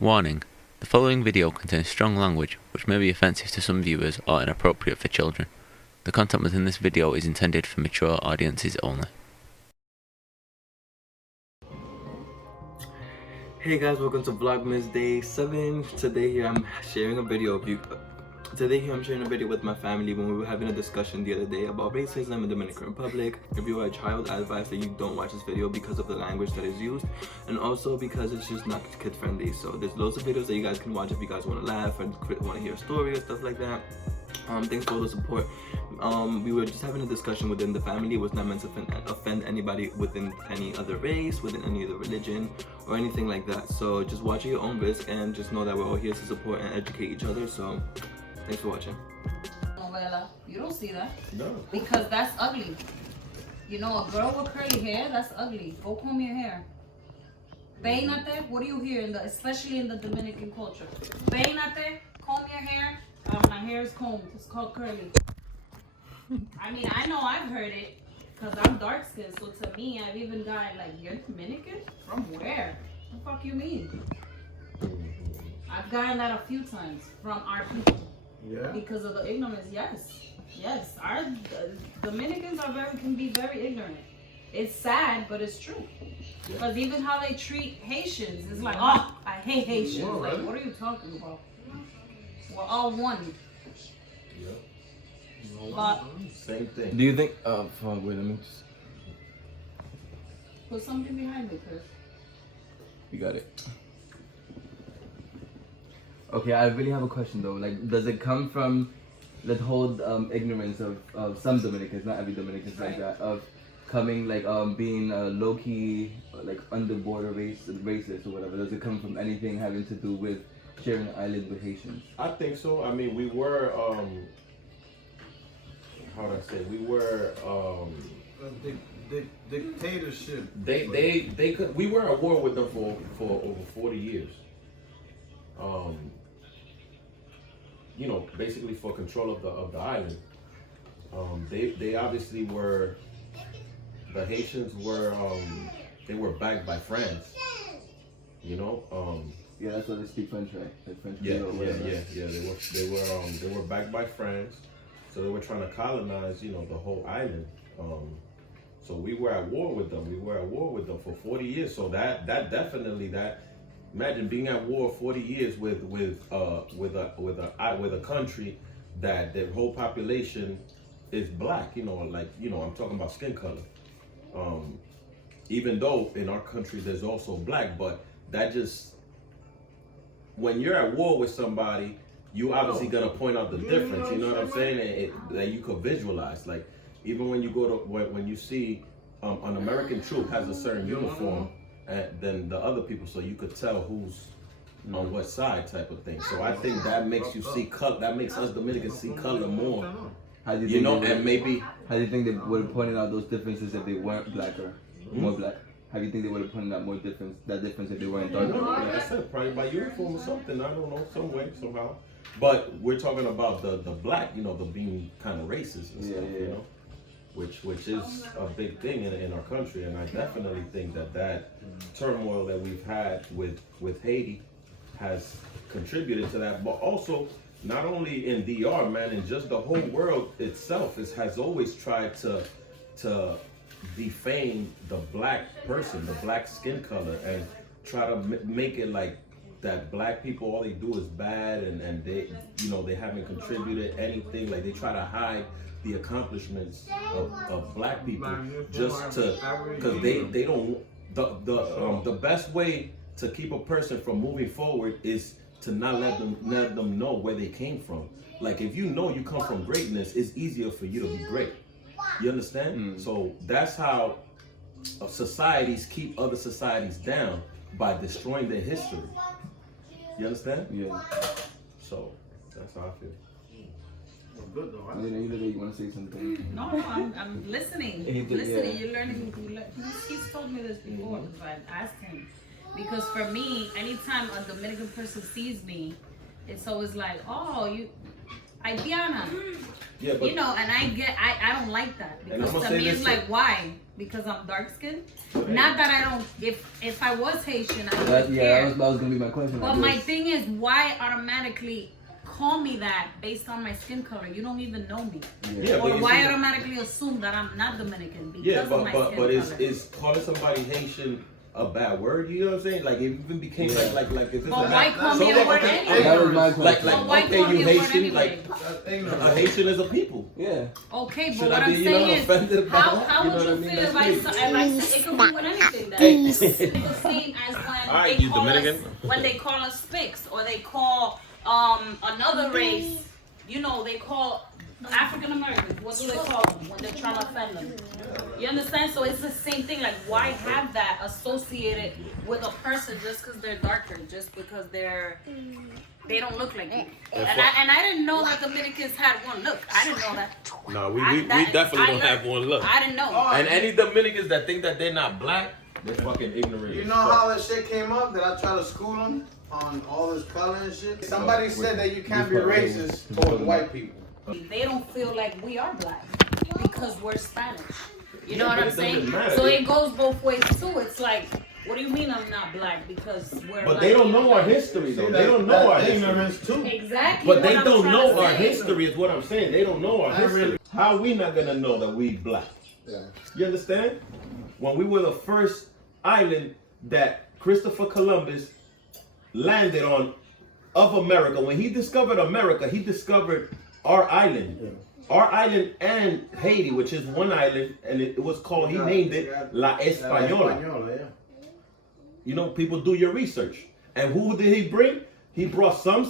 Warning: the following video contains strong language which may be offensive to some viewers or inappropriate for children. The content within this video is intended for mature audiences only. Hey guys, welcome to Vlogmas Day 7. Today here I'm sharing a video with my family when we were having a discussion the other day about racism in the Dominican Republic. If you are a child, I advise that you don't watch this video because of the language that is used and also because it's just not kid friendly. So there's loads of videos that you guys can watch if you guys want to laugh and want to hear a story or stuff like that. Thanks for all the support. We were just having a discussion within the family. It was not meant to offend anybody within any other race, within any other religion, or anything like that. So just watch at your own risk and just know that we're all here to support and educate each other. So thanks for watching. Novela. You don't see that. No. Because that's ugly. You know, a girl with curly hair, that's ugly. Go comb your hair. Peínate. What do you hear especially in the Dominican culture? Peínate. Comb your hair. My hair is combed. It's called curly. I mean, I know I've heard it because I'm dark skinned. So to me, I've even got like, you're Dominican? From where? What the fuck you mean? I've gotten that a few times from our people. Yeah. Because of the ignorance. Yes. Our Dominicans can be very ignorant. It's sad, but it's true. Because even how they treat Haitians is like, oh, I hate Haitians. Whoa, like, really? What are you talking about? We're all one. Yeah. But Same thing. Do you think? Wait, let me just. Put something behind me, Chris. You got it. Okay, I really have a question though. Like, does it come from the whole ignorance of some Dominicans, not every Dominican, like that, of coming like being low key, like under border racist or whatever? Does it come from anything having to do with sharing an island with Haitians? I think so. I mean, we were how do I say? We were dictatorship. They could. We were at war with them for over 40 years. You know, basically for control of the island. They obviously were. The Haitians were they were backed by France. You know. Yeah, that's why they speak French, right? Like French. Yeah. They were backed by France, so they were trying to colonize, you know, the whole island. So we were at war with them. We were at war with them for 40 years. So that definitely imagine being at war 40 years with a country that their whole population is black. You know, like, you know, I'm talking about skin color. Even though in our country there's also black, but that just, when you're at war with somebody, you obviously gonna point out the difference. You know what I'm saying? That you could visualize. Like, even when you go to when you see an American troop has a certain uniform than the other people, so you could tell who's on what side, type of thing. So I think that makes you see color. That makes us Dominicans see color more. How do you You know, think and maybe. How do you think they would have pointed out those differences if they weren't black or more black? How do you think they would have pointed out that difference if they weren't dark? Like I said, probably by uniform or something. I don't know, some way, somehow. But we're talking about the black, you know, the being kind of racist and stuff, you know, which is a big thing in our country. And I definitely think that turmoil that we've had with Haiti has contributed to that. But also, not only in DR, man, in just the whole world itself has always tried to defame the black person, the black skin color, and try to make it like that black people, all they do is bad, and they, you know, they haven't contributed anything. Like, they try to hide the accomplishments of black people just to, because they don't, the best way to keep a person from moving forward is to not let them know where they came from. Like, if you know you come from greatness, it's easier for you to be great. You understand? So that's how societies keep other societies down, by destroying their history. You understand? Yeah. So that's how I feel. Good though, right? You want to say something? no, I'm listening. Listening. You're learning. He's told me this before because I asked him. Because for me, anytime a Dominican person sees me, it's always like, oh, Diana. Yeah, but you know, and I don't like that because to me it's like, why? Because I'm dark skinned. Not that I don't. If I was Haitian, I would care. That was gonna be my question. But my thing is, why automatically call me that based on my skin color? You don't even know me. Yeah, or why automatically assume that I'm not Dominican because of my skin color? Is calling somebody Haitian a bad word? You know what I'm saying? Like it even became like if it's but why call me a word anyway? That was my question. But why call me a word anyway? A Haitian is a people. Yeah. Okay, but Should what I I'm be, saying is, how would you feel if I said it could be with anything? That it's the same as when they call us Spix or they call another race. You know, they call African Americans. What do they call them when they're trying to offend them? You understand? So it's the same thing. Like, why have that associated with a person just because they're darker, just because they don't look like you? And I didn't know that Dominicans had one look. I didn't know that. No, we definitely don't have one look. I didn't know. And any Dominicans that think that they're not black, they're fucking ignorant. You know how that shit came up? That I try to school them on all this color and shit? Somebody said that you can't be racist towards white people. They don't feel like we are black because we're Spanish. You know what I'm saying? Matter. So it goes both ways too. It's like, what do you mean I'm not black because we're? But they don't know our history though. They don't know our ignorance history. too. Exactly. But they don't know our history is what I'm saying. They don't know our history. How are we not gonna know that we black? Yeah. You understand? When we were the first island that Christopher Columbus landed on of America, when he discovered America, he discovered our island. Yeah. Our island and Haiti, which is one island, and it was called, he named it La Espanola. Yeah. You know, people do your research. And who did he bring? He brought some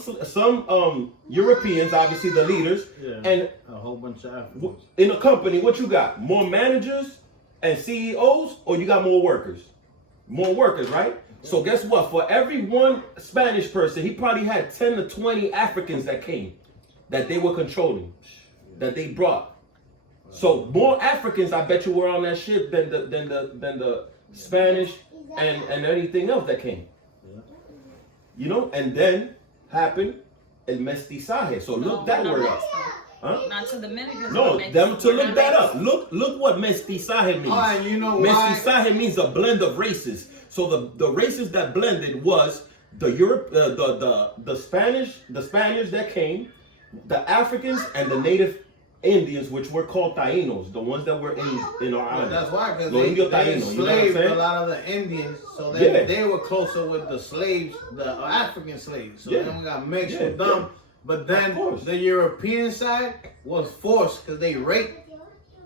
Europeans, obviously the leaders, and a whole bunch of Africans. In a company, what you got? More managers and CEOs, or you got more workers? More workers, right? So guess what? For every one Spanish person, he probably had 10 to 20 Africans that came, that they were controlling, that they brought. So more Africans, I bet you, were on that ship than the Spanish and anything else that came. You know, and then happened el mestizaje. So look that word up. Huh? Not to Dominicans. No, them to look that up. Look what mestizaje means. Oh, and you know mestizaje means a blend of races. So the races that blended was the Spaniards that came, the Africans, and the native Indians, which were called Taínos, the ones that were in our island. That's why, because they enslaved a lot of the Indians, so they were closer with the slaves, the African slaves. So then we got mixed with them. But then the European side was forced because they raped.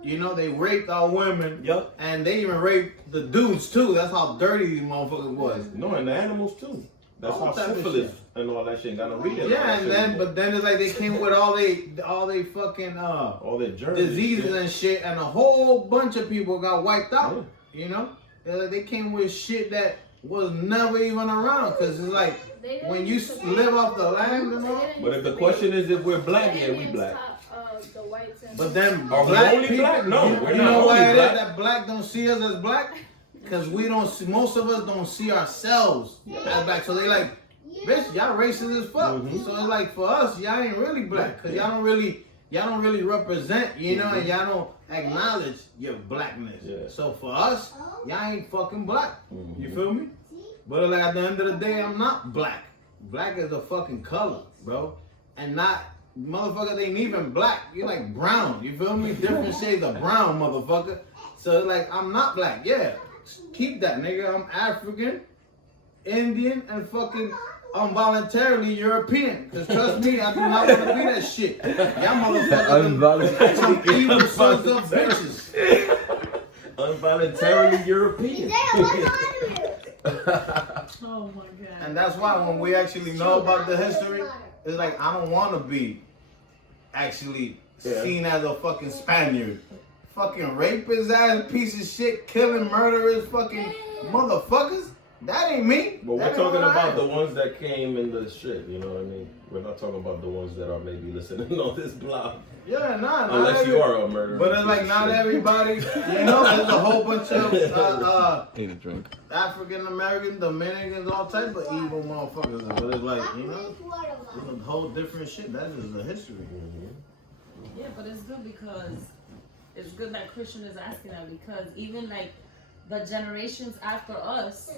You know, they raped our women. Yep. And they even raped the dudes too. That's how dirty these motherfuckers was. No, and the animals too. That's how syphilis and all that shit ain't got no reason. Yeah, and then but then it's like they came with all they fucking all their germs, diseases and shit, and a whole bunch of people got wiped out. Yeah. You know, they came with shit that was never even around, because it's like when you live off the land and all. But if the question is if we're black, yeah, we black. But then are we only people, black? No, we're you not know why it black. is that black don't see us as black? Because we don't see, most of us don't see ourselves as black. So they like, bitch, y'all racist as fuck. So it's like for us, y'all ain't really black, because y'all don't really represent, you know, and y'all don't acknowledge your blackness. Yeah. So for us, y'all ain't fucking black. You feel me? But like at the end of the day, I'm not black. Black is a fucking color, bro. And not, motherfuckers ain't even black. You're like brown. You feel me? Different shades of brown, motherfucker. So like, I'm not black. Yeah. Keep that, nigga. I'm African, Indian, and fucking involuntarily European. Because trust me, I do not want to be that shit. Y'all motherfuckers some evil sons of bitches. Involuntarily European. Oh my god. And that's why when we actually know about the history, it's like I don't want to be actually seen as a fucking Spaniard. Fucking rapist ass piece of shit, killing murderers, fucking motherfuckers. That ain't me. But we're talking about the ones that came in the shit, you know what I mean? We're not talking about the ones that are maybe listening on this blog. Yeah, nah, unless you are a murderer. But it's like not everybody, you know, there's a whole bunch of need a drink. African American, Dominicans, all type of evil motherfuckers. But it's like, you know, it's a whole different shit. That is the history. Yeah, but it's good because it's good that Christian is asking that, because even like the generations after us,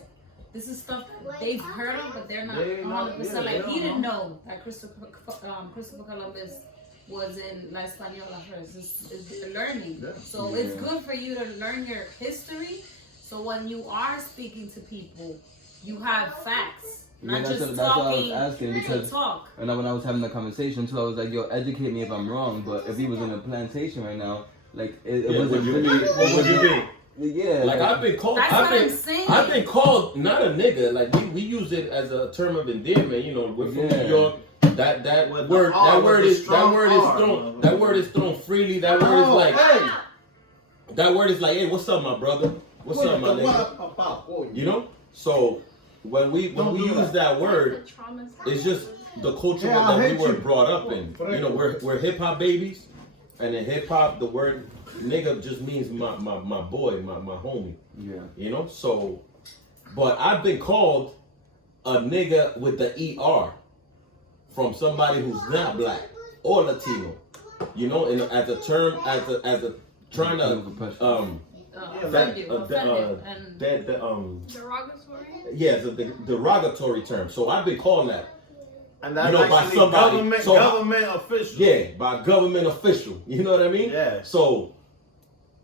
this is stuff that they've heard of, but they're not 100% like, he didn't know that Christopher Columbus was in La Espanola first. They're learning. So it's good for you to learn your history, so when you are speaking to people, you have facts. Not that's just what I talking was asking, because talk. and when I was having that conversation too, I was like, yo, educate me if I'm wrong. But if he was in a plantation right now, like it wasn't really. What would you think? Yeah, like I've been called. That's what I'm saying. I've been called not a nigga. Like we use it as a term of endearment. You know, we're from New York. That word is thrown freely. That word is like. That word is like, hey, what's up, my brother? What's up, my nigga? You know, so. When we use that word, it's just the culture that we were brought up in. You know, we're hip hop babies, and in hip hop, the word nigga just means my boy, my homie. Yeah. You know, so, but I've been called a nigga with the ER from somebody who's not black or Latino. You know, as a term, as a trying to derogatory? Yeah, it's a derogatory term. So I've been called that. And that's by somebody. Government official. Yeah, by a government official. You know what I mean? Yeah. So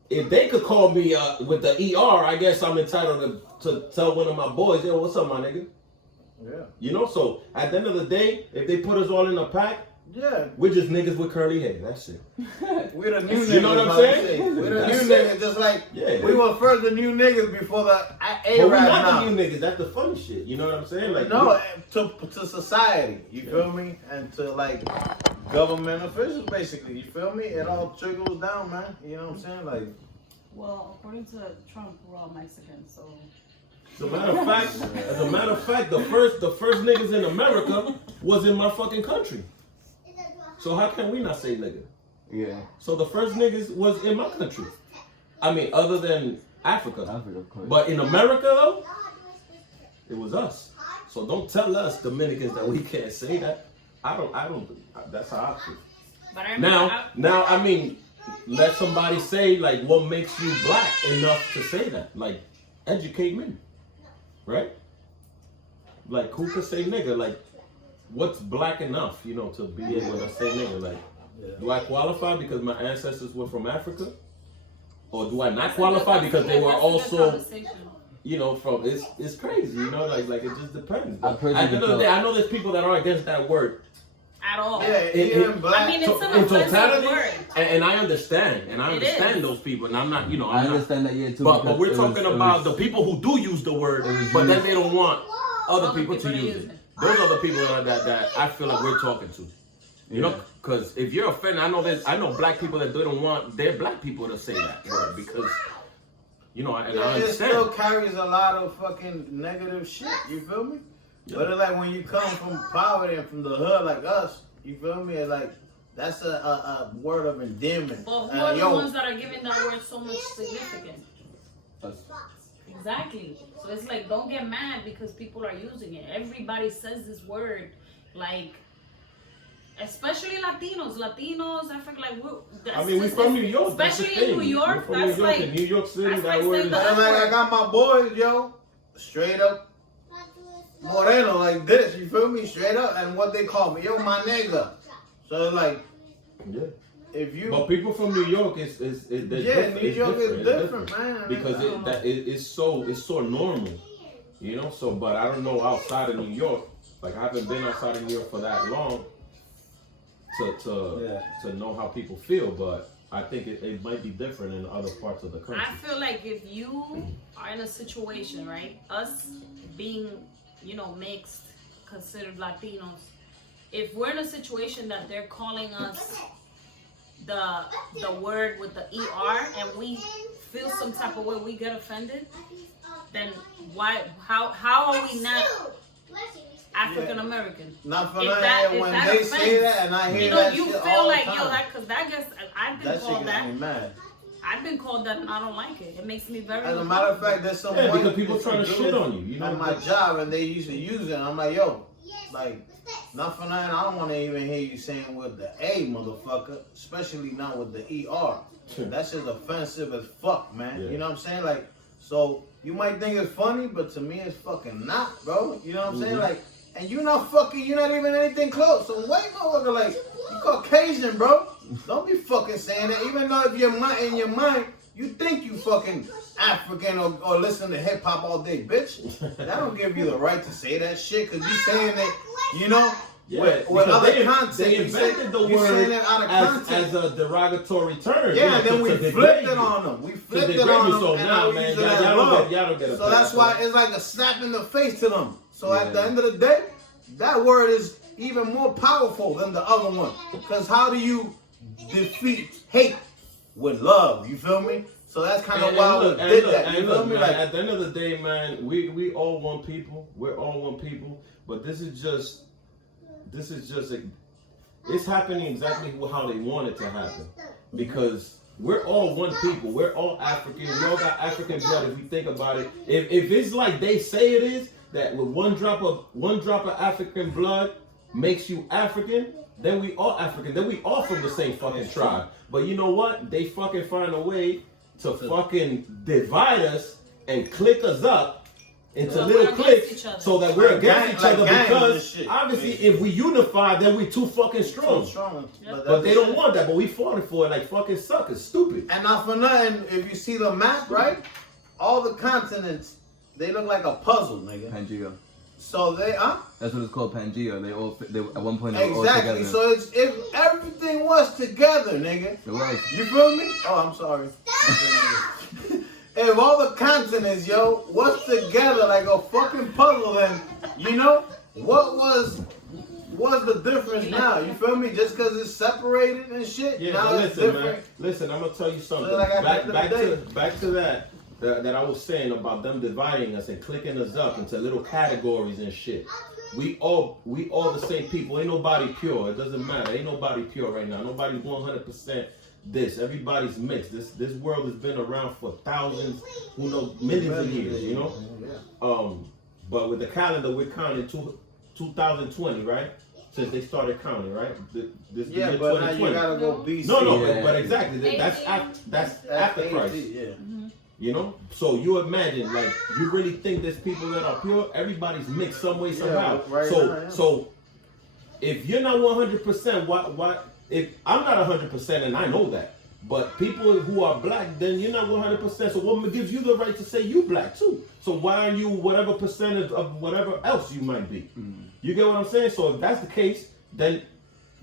if they could call me with the ER, I guess I'm entitled to tell one of my boys, yo, what's up, my nigga? Yeah. You know, so at the end of the day, if they put us all in a pack, yeah, we're just niggas with curly hair. That's it. We're the new niggas. You know what I'm saying? We're the new niggas. Just like we were first the new niggas before the A-Rap. But we're not the new niggas. That's the funny shit. You know what I'm saying? Like no, to society. You feel me? And to like government officials, basically. You feel me? It all trickles down, man. You know what I'm saying? Like. Well, according to Trump, we're all Mexicans, so. As a matter of fact, the first niggas in America was in my fucking country. So how can we not say nigga? Yeah. So the first niggas was in my country. I mean, other than Africa. Of course. But in America though, it was us. So don't tell us Dominicans that we can't say that. I don't. That's how I feel. But Now, I mean, let somebody say like, what makes you black enough to say that? Like, educate me, right? Like, who could say nigga? Like, what's black enough, you know, to be able to say nigga? Like, do I qualify because my ancestors were from Africa? Or do I not qualify because they were also, you know, from, it's crazy, you know, like it just depends. At the end of the day, I know there's people that are against that word. At all. Yeah, I mean, it's an offensive word. And I understand. And I understand those people. And I'm not, you know, I understand that, yeah, too. But we're talking about the people who do use the word, but then they don't want other people to use it. Those are the people that I feel like we're talking to. You know, because if you're offended, I know black people that don't want their black people to say that word because, you know, and I understand. It still carries a lot of fucking negative shit. You feel me? Yeah. But it's like when you come from poverty and from the hood like us, you feel me? It's like that's a word of endearment. But who are the ones that are giving that word so much significance? Exactly. So it's like, don't get mad because people are using it. Everybody says this word, like, especially Latinos, I feel like I mean, we're from New York. Especially in New York, we're from New York, like in New York City. That word is. And like I got my boys, yo, straight up Moreno, like this. You feel me? Straight up, and what they call me, yo, my nigga. So like, yeah. If you, but people from New York is New York is different, man. Because it's so normal, you know. So, but I don't know outside of New York. Like I haven't been outside of New York for that long to know how people feel. But I think it might be different in other parts of the country. I feel like if you are in a situation, right, us being, you know, mixed, considered Latinos, if we're in a situation that they're calling us the word with the ER and we feel some type of way, we get offended, then how are we not African American? Not for nothing. When they say that and I hear that, you shit feel all like, the time. yo, because that gets, I've been called that. Me mad. I've been called that and I don't like it. It makes me very As a matter of fact, there's some because people trying to shit on you. You know, at my job and they used to use it. And I'm like, yo, like, not for nothing, I don't want to even hear you saying with the A, motherfucker. Especially not with the ER. That shit's offensive as fuck, man. Yeah. You know what I'm saying? Like, so you might think it's funny, but to me it's fucking not, bro. You know what I'm saying? Like, and you're not even anything close. So white motherfucker, like, you Caucasian, bro. Don't be fucking saying that. Even though if you're in your mind, you think you fucking African or listen to hip hop all day, bitch. That don't give you the right to say that shit, because you saying that, you know, with other content. They invented the word as a derogatory term. Yeah, and then we flipped it on them. We flipped it on them. So now, man, y'all don't get it. So that's why it's like a slap in the face to them. So at the end of the day, that word is even more powerful than the other one. Because how do you defeat hate with love? You feel me? So that's kind of why we did that. You feel me? Like, at the end of the day, man, we all one people. We're all one people. But this is just it's happening exactly how they want it to happen. Because we're all one people. We're all African. We all got African blood if you think about it. If it's like they say it is, that with one drop of African blood makes you African, then we all African. Then we all from the same fucking tribe. But you know what? They fucking find a way to fucking divide us and click us up into little cliques so that we're against each other, because obviously if we unify, then we too fucking strong. But they don't want that, but we fought for it like fucking suckers, stupid. And not for nothing, if you see the map, right? All the continents, they look like a puzzle, nigga. Pangea. So they, That's what it's called, Pangea. They at one point they were all together. Exactly. So it's if everything was together, nigga. It was. You feel me? Oh, I'm sorry. If all the continents, yo, was together like a fucking puzzle, then you know what was the difference now? You feel me? Just because it's separated and shit. Yeah, now listen, it's different. man. Listen, I'm gonna tell you something. So like back to that I was saying about them dividing us and clicking us up into little categories and shit. We all the same people. Ain't nobody pure. It doesn't matter. Ain't nobody pure right now. Nobody's 100%. Everybody's mixed. This world has been around for thousands, who knows, millions of years, you know. But with the calendar, we're counting 2020, right? Since they started counting, right? This year, but 2020. now you gotta go BC. No, but exactly. That's after Christ. Yeah. You know, so you imagine, like, you really think there's people that are pure? Everybody's mixed some way, somehow. So if you're not 100%, why? If I'm not 100%, and I know that, but people who are black, then you're not 100%. So what gives you the right to say you black too? So why are you whatever percentage of whatever else you might be? You get what I'm saying? So if that's the case, then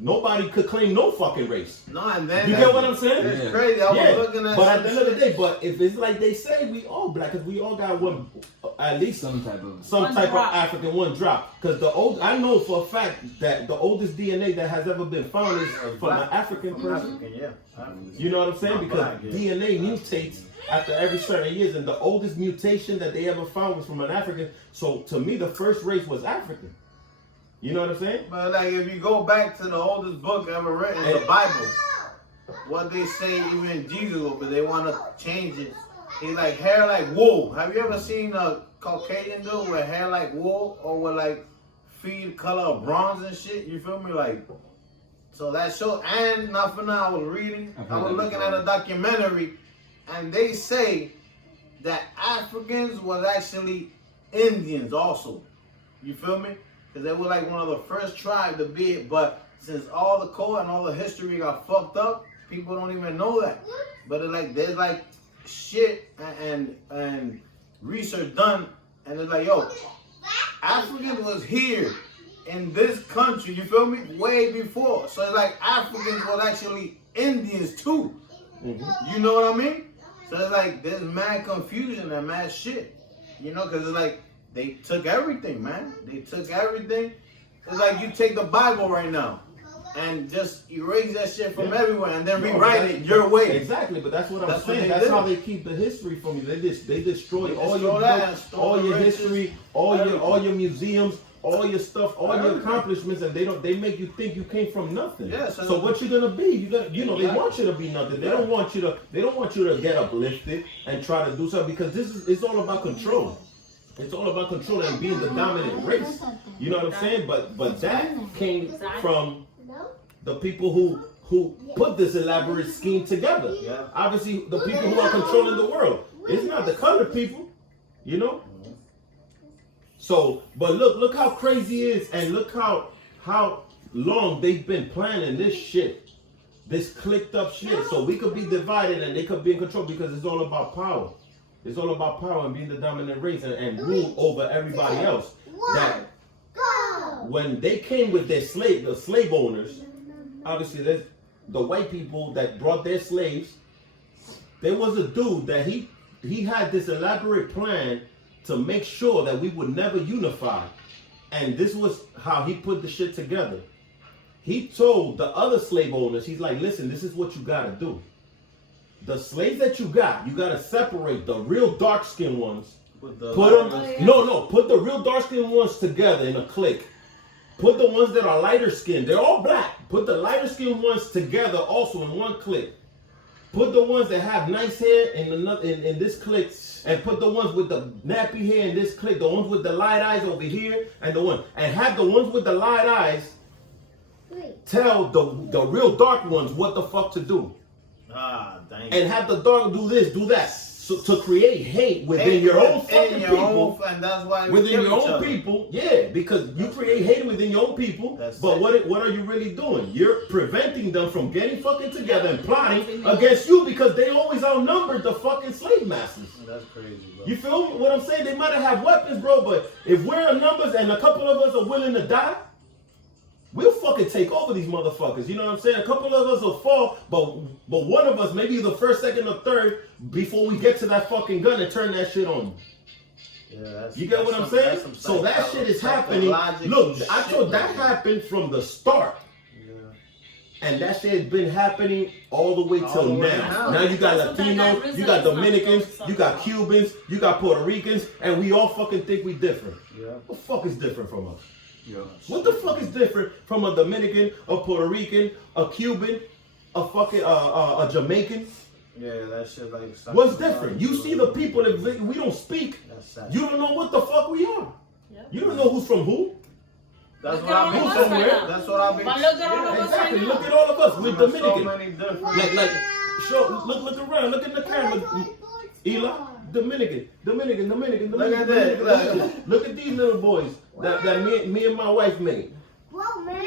nobody could claim no fucking race. No, and then you get what I'm saying? It's crazy. I was looking at. But at the end of the day, but if it's like they say, we all black, because we all got one, at least some type of African, one drop. Because I know for a fact that the oldest DNA that has ever been found is from an African person. You know what I'm saying? Because DNA mutates after every certain years, and the oldest mutation that they ever found was from an African. So to me, the first race was African. You know what I'm saying? But like, if you go back to the oldest book ever written, the Bible, what they say even Jesus, but they want to change it. He's like hair like wool. Have you ever seen a Caucasian dude with hair like wool or with like feet color of bronze and shit? You feel me? Like, so that show. And not for now, I was looking at a documentary, and they say that Africans was actually Indians also. You feel me? Because they were like one of the first tribes to be it, but since all the code and all the history got fucked up, people don't even know that. But there's like shit and research done, and it's like, yo, Africans was here in this country, you feel me, way before. So it's like Africans was actually Indians too. You know what I mean? So it's like there's mad confusion and mad shit, you know, because it's like, they took everything, man. They took everything. It's like you take the Bible right now and just erase that shit from everywhere and then rewrite it your way. Exactly, but that's what I'm saying. That's how they keep the history from you. They destroy all your books, all your history, all your museums, all your stuff, all your accomplishments, and they make you think you came from nothing. Yeah, so what you gonna be? They want you to be nothing. They don't want you to get uplifted and try to do something, because it's all about control. It's all about controlling and being the dominant race. You know what I'm saying? But that came from the people who put this elaborate scheme together. Yeah. Obviously, the people who are controlling the world. It's not the colored people, you know. So, but look how crazy it is, and look how long they've been planning this shit, this clicked up shit. So we could be divided and they could be in control because it's all about power. It's all about power and being the dominant race and rule over everybody else. That when they came with the slave owners, obviously there's the white people that brought their slaves. There was a dude that he had this elaborate plan to make sure that we would never unify. And this was how he put the shit together. He told the other slave owners, he's like, listen, this is what you gotta do. The slaves that you gotta separate the real dark-skinned ones. Put the real dark-skinned ones together in a clique. Put the ones that are lighter-skinned, they're all black. Put the lighter-skinned ones together also in one clique. Put the ones that have nice hair in this clique, and put the ones with the nappy hair in this clique. The ones with the light eyes over here, and have the ones with the light eyes tell the real dark ones what the fuck to do. Dang. And have the dark do this, do that, so, to create hate within your own fucking people. And that's why within your own people, yeah, because you create hate within your own people. But what are you really doing? You're preventing them from getting fucking together and plotting against you because they always outnumbered the fucking slave masters. That's crazy, bro. You feel me? What I'm saying? They might have weapons, bro, but if we're in numbers and a couple of us are willing to die, we'll fucking take over these motherfuckers. You know what I'm saying? A couple of us will fall, but one of us, maybe the first, second, or third, before we get to that fucking gun and turn that shit on. Yeah, you get what I'm saying? So that shit is happening. Look, I told that happened from the start. Yeah. And that shit has been happening all the way till now. Now you got Latinos, you got Dominicans, you got Cubans, you got Puerto Ricans, and we all fucking think we different. Yeah. What the fuck is different from us? Yeah. What the fuck is different from a Dominican, a Puerto Rican, a Cuban, a fucking a Jamaican? Yeah, that shit like. What's different? You see the people that we don't speak. You don't know what the fuck we are. Yep. You don't know who's from who. That's what I mean. Somewhere. That's what I mean. But look at all of us. Exactly. Look at all of us. We're Dominican. So look around. Look at the camera. Eli. Dominican. Look at that. Look at these little boys that me and my wife made. Whoa, man.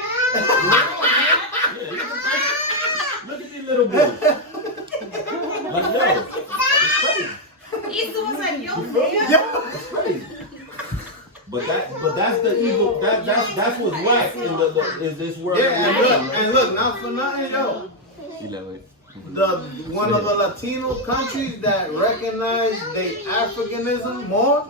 Look at these little boys. Like, yo, it's crazy. Issa was like, yo, it's crazy. But that's the evil. That's what's whack in this world. Yeah, and look, not for nothing, yo. One of the Latino countries that recognize their Africanism more,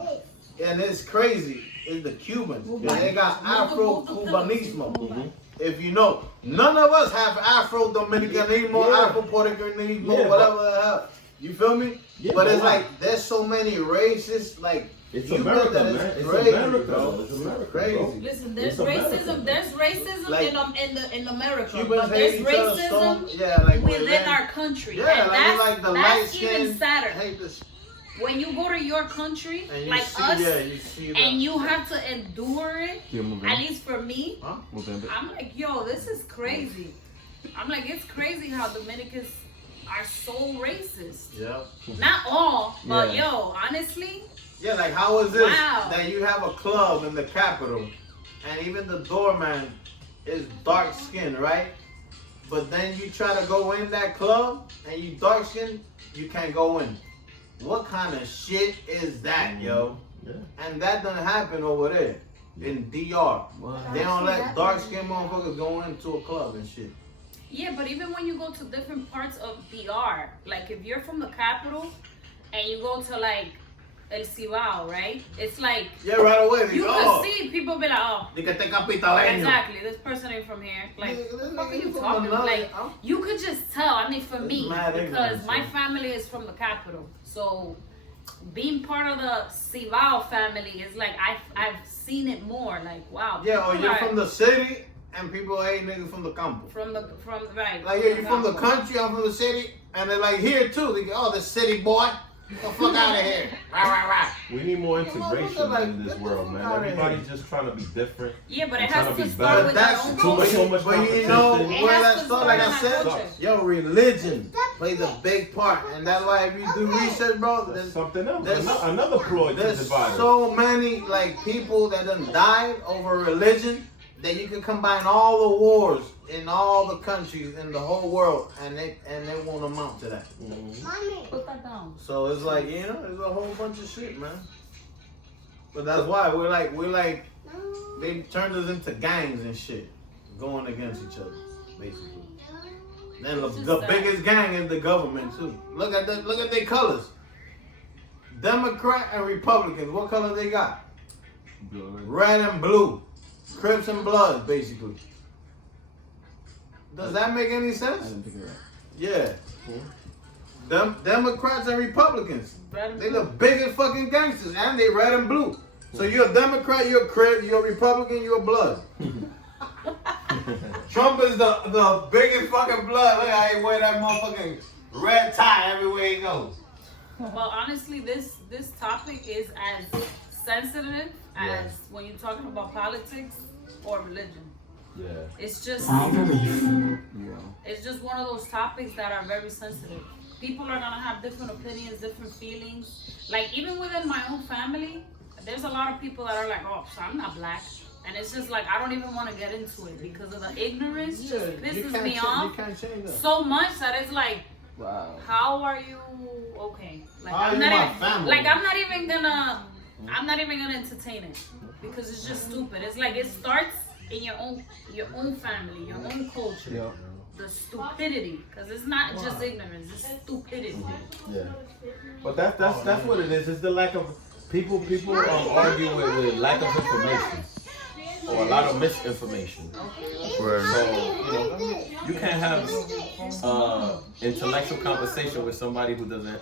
and it's crazy, is the Cubans. They got Afro-Cubanismo. Mm-hmm. If you know, none of us have Afro-Dominicanismo, Afro-Puerto Ricanismo, whatever the hell. You feel me? Yeah, but it's like, there's so many races, like, it's America, man. It's America, bro. It's America, crazy. Bro. Listen, there's racism. There's racism like, in America, Cubans but there's racism like within our country. Yeah, and that's even even sadder. When you go to your country, like us, and you have to endure it, at least for me, I'm like, yo, this is crazy. I'm like, it's crazy how Dominicans are so racist. Yeah. Not all, but yo, honestly. Yeah, like how is this that you have a club in the capital and even the doorman is dark skinned, right? But then you try to go in that club and you dark skinned, you can't go in. What kind of shit is that, yo? Yeah. And that doesn't happen over there in DR. They don't let dark skinned motherfuckers go into a club and shit. Yeah, but even when you go to different parts of DR, like if you're from the capital and you go to like El Cibao, right? It's like right away. You can see people be like, oh, capitaleño. Exactly, this person ain't from here. Like, what are you talking about? Like, you could just tell. I mean, for me, because my family is from the capital, so being part of the Cibao family is like I've seen it more. Like, wow. Yeah, or you're from the city and people ain't niggas from the campo. From right. Like, yeah, you're from the country. I'm from the city, and they're like here too. They go, oh, the city boy. The fuck out of here. Rah, rah, rah. We need more integration like, in this get the world, fuck man. outta Everybody's just trying to be different. Yeah, but it and has trying to be start better. with That's our own too culture. much. So much But you competition. know It where has that to started, like I start in our said, culture. yo, religion plays a big part, and that's why if you do research, bro, That's there's, something else. there's- Another ploy to there's divide us. so many like people that done died over religion that you can combine all the wars in all the countries in the whole world, and they won't amount to that. Put that down. So it's like, you know, there's a whole bunch of shit, man. But that's why we're like they turned us into gangs and shit, going against each other, basically. Then the biggest gang is the government too. Look at their colors. Democrat and Republicans, what color they got? Red and blue. Crips and Bloods, basically. Does that make any I sense? didn't pick it up. Yeah. Democrats and Republicans. Red and They blue. the biggest fucking gangsters, and they red and blue. So you're a Democrat, you're a Crip, you're a Republican, you're a Blood. Trump is the biggest fucking Blood. Look how he wear that motherfucking red tie everywhere he goes. Well, honestly, this topic is as sensitive as when you're talking about politics or religion. Yeah. It's just Yeah. it's just one of those topics that are very sensitive. People are gonna have different opinions, different feelings. Like even within my own family, there's a lot of people that are like, "Oh, so I'm not black," and it's just like I don't even want to get into it because of the ignorance. Just pisses me off You can't change that. so much that it's like, Wow. how are you okay? Like How are I'm you not my even, family? like I'm not even gonna entertain it because it's just stupid. It's like it starts in your own family, your own culture. Yeah. The stupidity, because it's not just ignorance, it's stupidity. Yeah. But that's what it is. It's the lack of people argue with lack of information or a lot of misinformation. So you can't have intellectual conversation with somebody who doesn't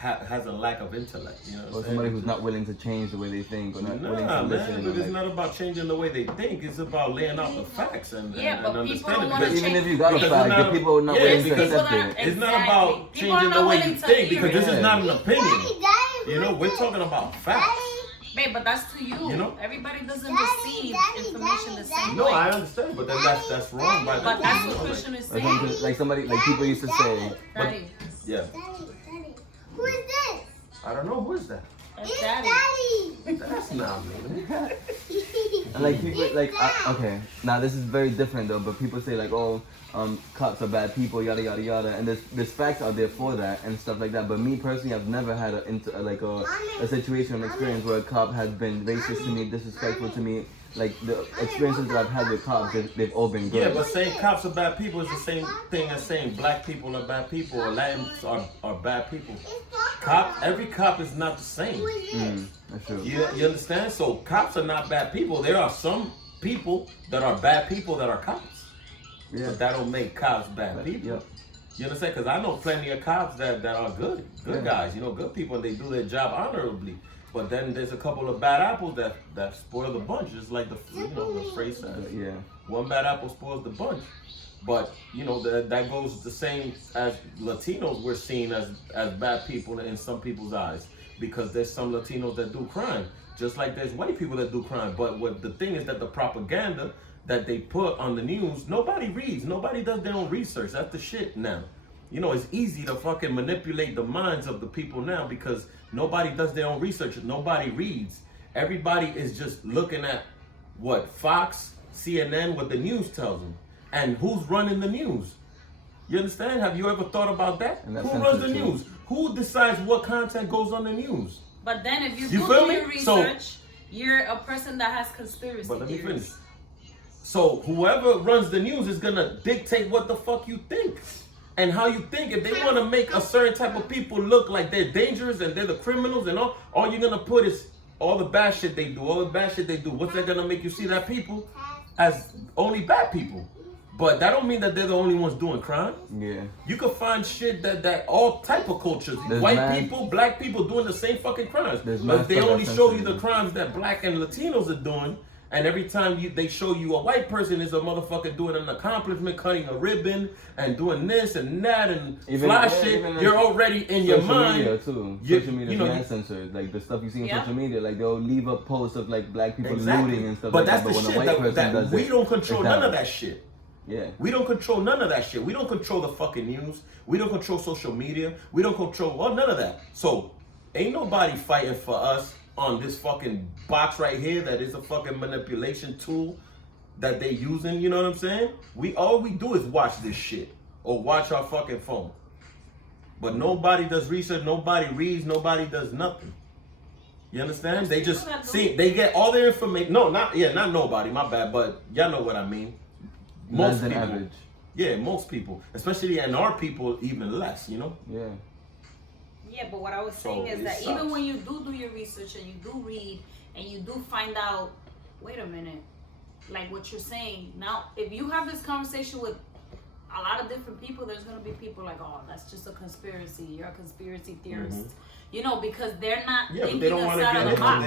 has a lack of intellect. You know what Or I'm somebody saying? who's not willing to change the way they think, or not willing to Nah, listen. man, but it's not about changing the way they think. It's about laying out the facts and Yeah, but people understanding. don't wanna Because Even if you got a Because fact, it's the not- people are not yeah, willing to because accept people it. are- it's not Exactly. about People are changing not the way willing you to think, hear because this it. is not an opinion. You know, we're talking about facts. Babe, but that's to you. You know? Everybody doesn't receive information the same No, way. I understand, but then that's wrong by But the that's what Christian is Like, saying. like somebody, like people used to say, Daddy, Yeah. Who is this? I don't know who is that. that's daddy. That's not me. and like people, like okay, now this is very different though. But people say like, oh, cops are bad people, yada yada yada, and there's facts out there for that and stuff like that. But me personally, I've never had a situation or experience where a cop has been racist to me, disrespectful to me. Like the experiences that I've had with cops, they've all been good. Yeah, but saying cops are bad people is the same thing as saying black people are bad people or Latins are bad people. Every cop is not the same. That's true. You understand? So cops are not bad people. There are some people that are bad people that are cops. Yeah. But that don't make cops bad people. Yep. You understand? Because I know plenty of cops that are good guys. You know, good people, and they do their job honorably. But then there's a couple of bad apples that spoil the bunch, just like the phrase says. Yeah. One bad apple spoils the bunch. But you know that goes the same as Latinos. We're seen as bad people in some people's eyes because there's some Latinos that do crime, just like there's white people that do crime. But what the thing is that the propaganda that they put on the news, nobody reads, nobody does their own research. That's the shit now. You know, it's easy to fucking manipulate the minds of the people now because nobody does their own research. Nobody reads. Everybody is just looking at what Fox, CNN, what the news tells them. And who's running the news? You understand? Have you ever thought about that? And Who that's runs the sensitive, too. news? Who decides what content goes on the news? But then if you You do feel your me? So- research, you're a person that has conspiracy But let me theories. finish. So whoever runs the news is gonna dictate what the fuck you think and how you think. If they want to make a certain type of people look like they're dangerous and they're the criminals and all you're gonna put is all the bad shit they do, all the bad shit they do. What's that gonna make you see that people as only bad people? But that don't mean that they're the only ones doing crime. Yeah. You could find shit that all type of cultures, There's white mad- people, black people doing the same fucking crimes. There's But mad they stuff only that's show you sensitive. the crimes that black and Latinos are doing, And every time they show you a white person is a motherfucker doing an accomplishment, cutting a ribbon and doing this and that and fly shit, you're already in your mind. Social media too. Social media is censored. Like the stuff you see on social media, like they'll leave up posts of like black people looting and stuff but like that. But that's the when a white shit person does we it, don't control none of that shit. Yeah. We don't control none of that shit. We don't control the fucking news. We don't control social media. We don't control none of that. So ain't nobody fighting for us on this fucking box right here that is a fucking manipulation tool that they using, you know what I'm saying? All we do is watch this shit or watch our fucking phone. But nobody does research, nobody reads, nobody does nothing. You understand? They just see, they get all their information. No, not nobody, my bad, but y'all know what I mean. Most people. Average. Yeah, most people. Especially, and our people even less, you know? Yeah. Yeah, but what I was saying is that even when you do your research and you do read and you do find out, wait a minute, like what you're saying. Now, if you have this conversation with a lot of different people, there's going to be people like, oh, that's just a conspiracy. You're a conspiracy theorist. Mm-hmm. You know, because they're not thinking outside of the box.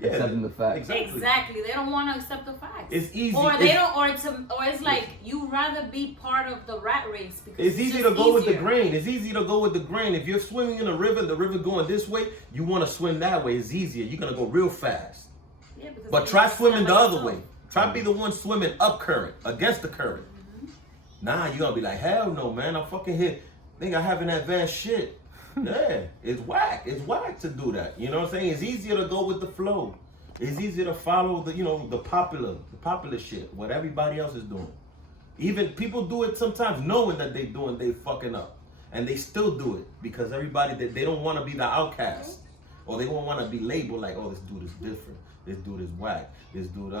Accepting the facts. Exactly. They don't want to accept the facts. It's easy. Or they don't, or it's like you rather be part of the rat race because it's easy to go with the grain. It's easy to go with the grain. If you're swimming in a river, the river going this way, you want to swim that way. It's easier. You're gonna go real fast. Yeah, but try swimming the other way. Try to be the one swimming up current, against the current. Mm-hmm. Nah, you're gonna be like, hell no, man. I'm fucking here. Think I have an advanced shit. Yeah, it's whack. It's whack to do that. You know what I'm saying? It's easier to go with the flow. It's easier to follow the popular shit, what everybody else is doing. Even people do it sometimes knowing that they fucking up. And they still do it because everybody, they don't want to be the outcast. Or they won't want to be labeled like, oh, this dude is different. This dude is whack. This dude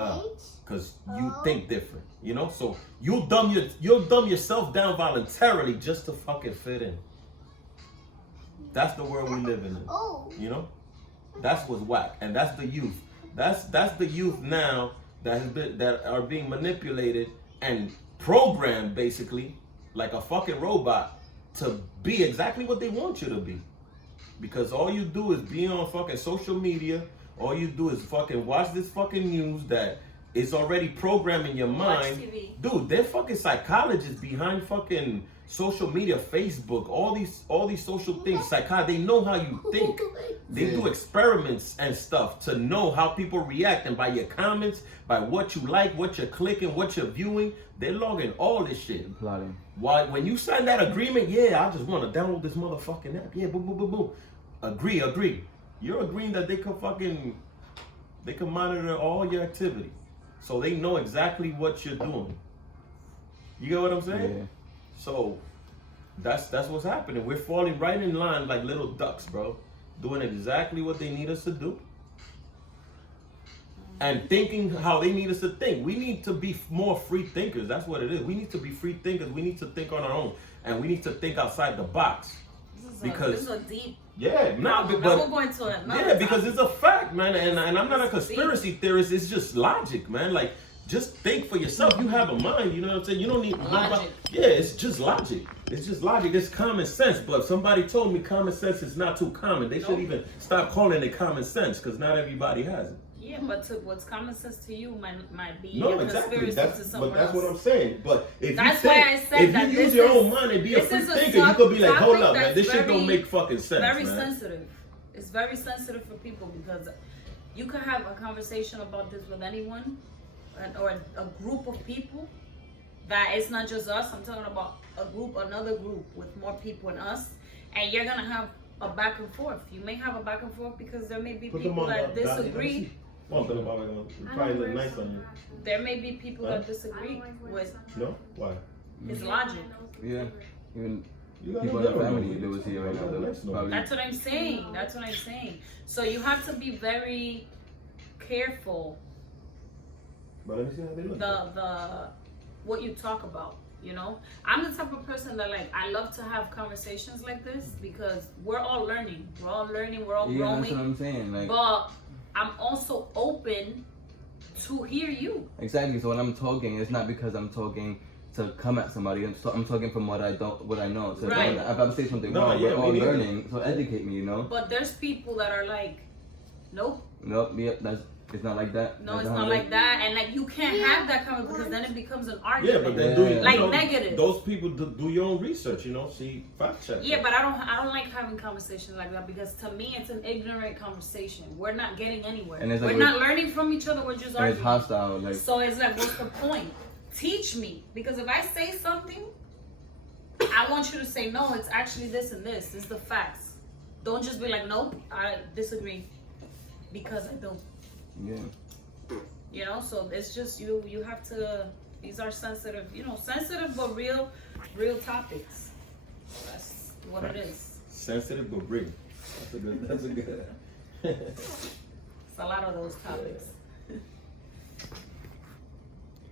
because you think different. You know? So you'll dumb yourself down voluntarily just to fucking fit in. That's the world we live in, you know? That's what's whack, and that's the youth. That's the youth now that are being manipulated and programmed basically like a fucking robot to be exactly what they want you to be. Because all you do is be on fucking social media. All you do is fucking watch this fucking news that is already programming your mind. Dude, they're fucking psychologists behind fucking social media, Facebook, all these social things. They know how you think. They do experiments and stuff to know how people react, and by your comments, by what you like, what you're clicking, what you're viewing, they're logging all this shit. Plotting. Why when you sign that agreement, yeah, I just want to download this motherfucking app. Yeah, boom, boom, boom, boom. Agree. You're agreeing that they can monitor all your activity. So they know exactly what you're doing. You get what I'm saying? Yeah. So that's what's happening. We're falling right in line like little ducks, bro. Doing exactly what they need us to do. And thinking how they need us to think. We need to be more free thinkers. That's what it is. We need to be free thinkers. We need to think on our own. And we need to think outside the box. This is a deep... Yeah, but we'll go into it. Yeah, because it's a fact, man. And I'm not a conspiracy theorist. It's just logic, man. Like, just think for yourself. You have a mind, you know what I'm saying? You don't need logic. Yeah, it's just logic. It's just logic. It's common sense. But if somebody told me common sense is not too common, they should even stop calling it common sense, because not everybody has it. Yeah, but what's common sense to you might be no, a exactly. conspiracy to someone that's else. what I'm saying. But if that's you think, why I said if that you use your own mind and be a free thinker, you could be like, hold up, man, this shit don't make fucking sense, very man. sensitive. It's very sensitive for people because you can have a conversation about this with anyone or a group of people. That it's not just us. I'm talking about another group with more people than us, and you're gonna have a back and forth. You may have a back and forth because there may be people that disagree. Probably look nice on you. There may be people that disagree with. No? Why? His logic. Yeah. Even people in the family they would see it right now. That's what I'm saying. So you have to be very careful. But let me see how they look. The what you talk about. You know, I'm the type of person that I love to have conversations like this because we're all learning. We're all growing. That's what I'm saying. But I'm also open to hear you. Exactly. So when I'm talking, it's not because I'm talking to come at somebody. I'm talking from what I know. So right. If I say something wrong, we're all learning. So educate me, you know. But there's people that are like, nope. Yeah, that's It's not like that. No, That's it's how not it is? like that, and like you can't have that conversation because then it becomes an Yeah, argument. but then do you like know, negative. Those people do your own research, you know. See, fact check. Yeah, but I don't like having conversations like that because to me it's an ignorant conversation. We're not getting anywhere. And it's like we're not learning from each other. We're just And it's arguing. hostile. Like So it's like, what's the point? Teach me, because if I say something, I want you to say no. It's actually this and this. This is the facts. Don't just be like, nope, I disagree, because I don't. yeah. You know, so it's just you have to, these are sensitive, sensitive but real topics. That's what it is. Sensitive but real. That's a good. It's a lot of those topics.